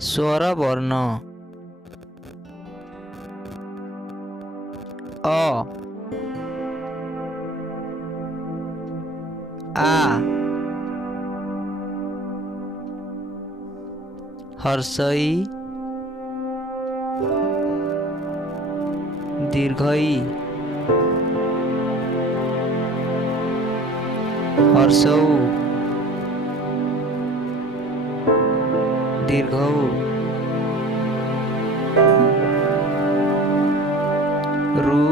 स्वर वर्ण अ आ हर्षई दीर्घई हर्षौ दीर्घौ रु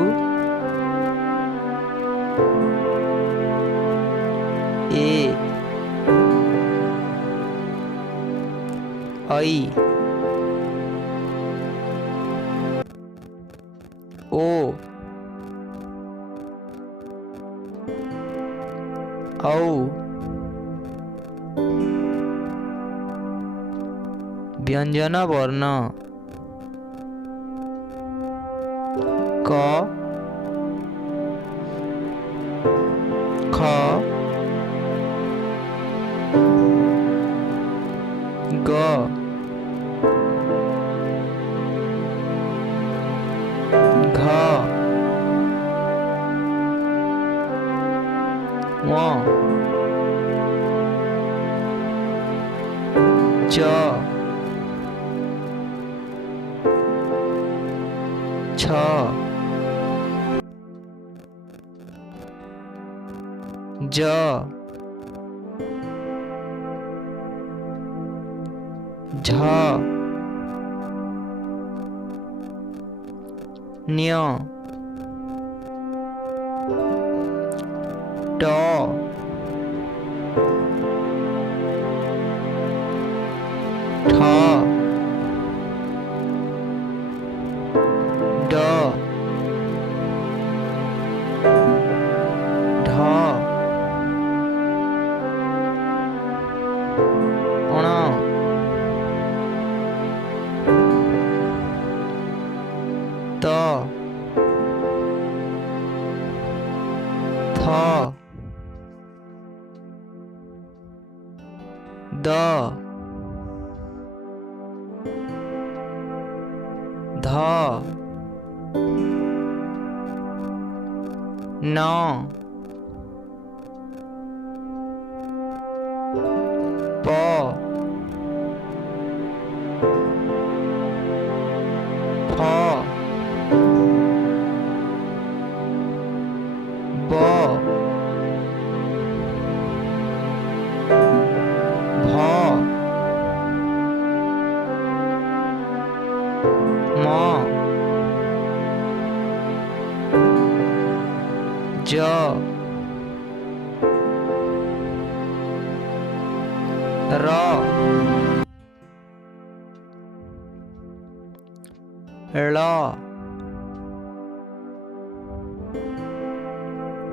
ए ऐ ओ औ व्यंजन वर्ण क ख ग घ ङ च छ ज झ न्य ट ठ ड ढ ण त थ द ध न प फ ब भ म ज र ळ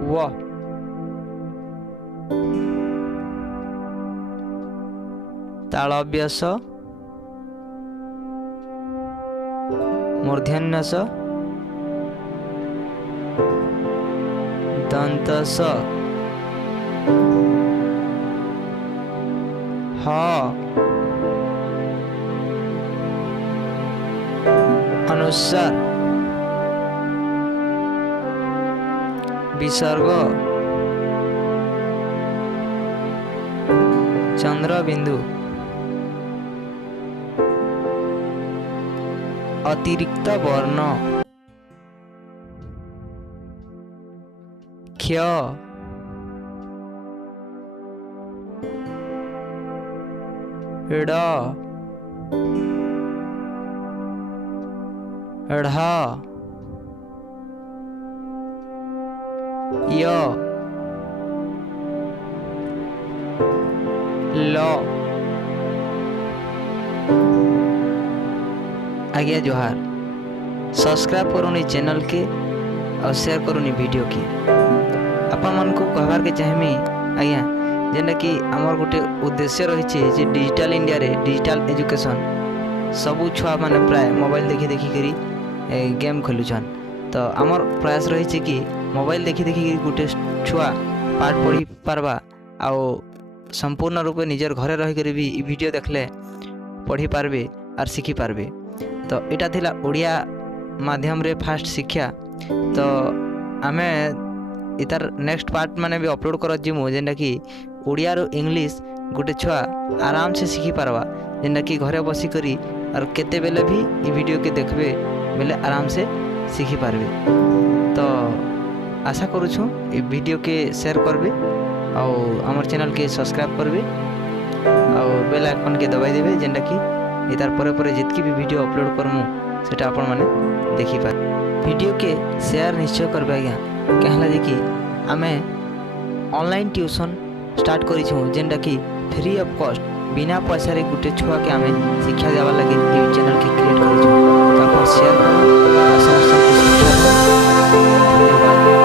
व तालव्यस मूर्धन्यस दन्तस ह अनुस्वार विसर्ग चंद्रबिंदु अतिरिक्त वर्ण क्ष ड ढ य ल आज्ञा जोहार। सब्सक्राइब करूनी चैनल के और शेयर करूनी वीडियो के। आपण मन को कहबार के चाहमी आज्ञा जेना कि आमर गोटे उद्देश्य रही डिजिटल इंडिया रे डिजिटल एजुकेशन सबू छुआ माने प्राय मोबाइल देखी देखी करी गेम खेलुछन। तो आमर प्रयास रही कि मोबाइल देखी देखी गोटे छुआ पाठ पढ़ी पारबा आउ संपूर्ण रूप निजर घरे रही भी वीडियो देखले पढ़ी पारबे और शिखी पारबे। तो इटा थिला ओडिया माध्यम रे फास्ट शिक्षा। तो आमे इतार नेक्स्ट पार्ट माने भी अपलोड कर जिमु जेनटा कि ओडिया रो इंग्लिश गोटे छुआ आराम से शिखी पारबा, जेनटा कि घरे बसी करी और केते बेले भी ई वीडियो के देखबे बेले आराम से शिखी पारबे। तो आशा करूछु ई वीडियो के शेयर करबे और हमर चैनल के सब्सक्राइब करबे और बेल आइकन के दबाई देबे, जेनटा कि इतार परे परे जितकी भी वीडियो अपलोड करमु सेटा आपण माने देखि पार। वीडियो के शेयर निश्चय करबे आज्ञा, कहला जे कि आमे ऑनलाइन ट्यूशन स्टार्ट करिछु, जेनटा कि फ्री ऑफ कॉस्ट बिना पैसा रे गुटे छुआ के आमे शिक्षा देवा लगे ई चैनल के क्रिएट करिछु। तो आपण शेयर करू, समस्त को शिक्षा दो। धन्यवाद।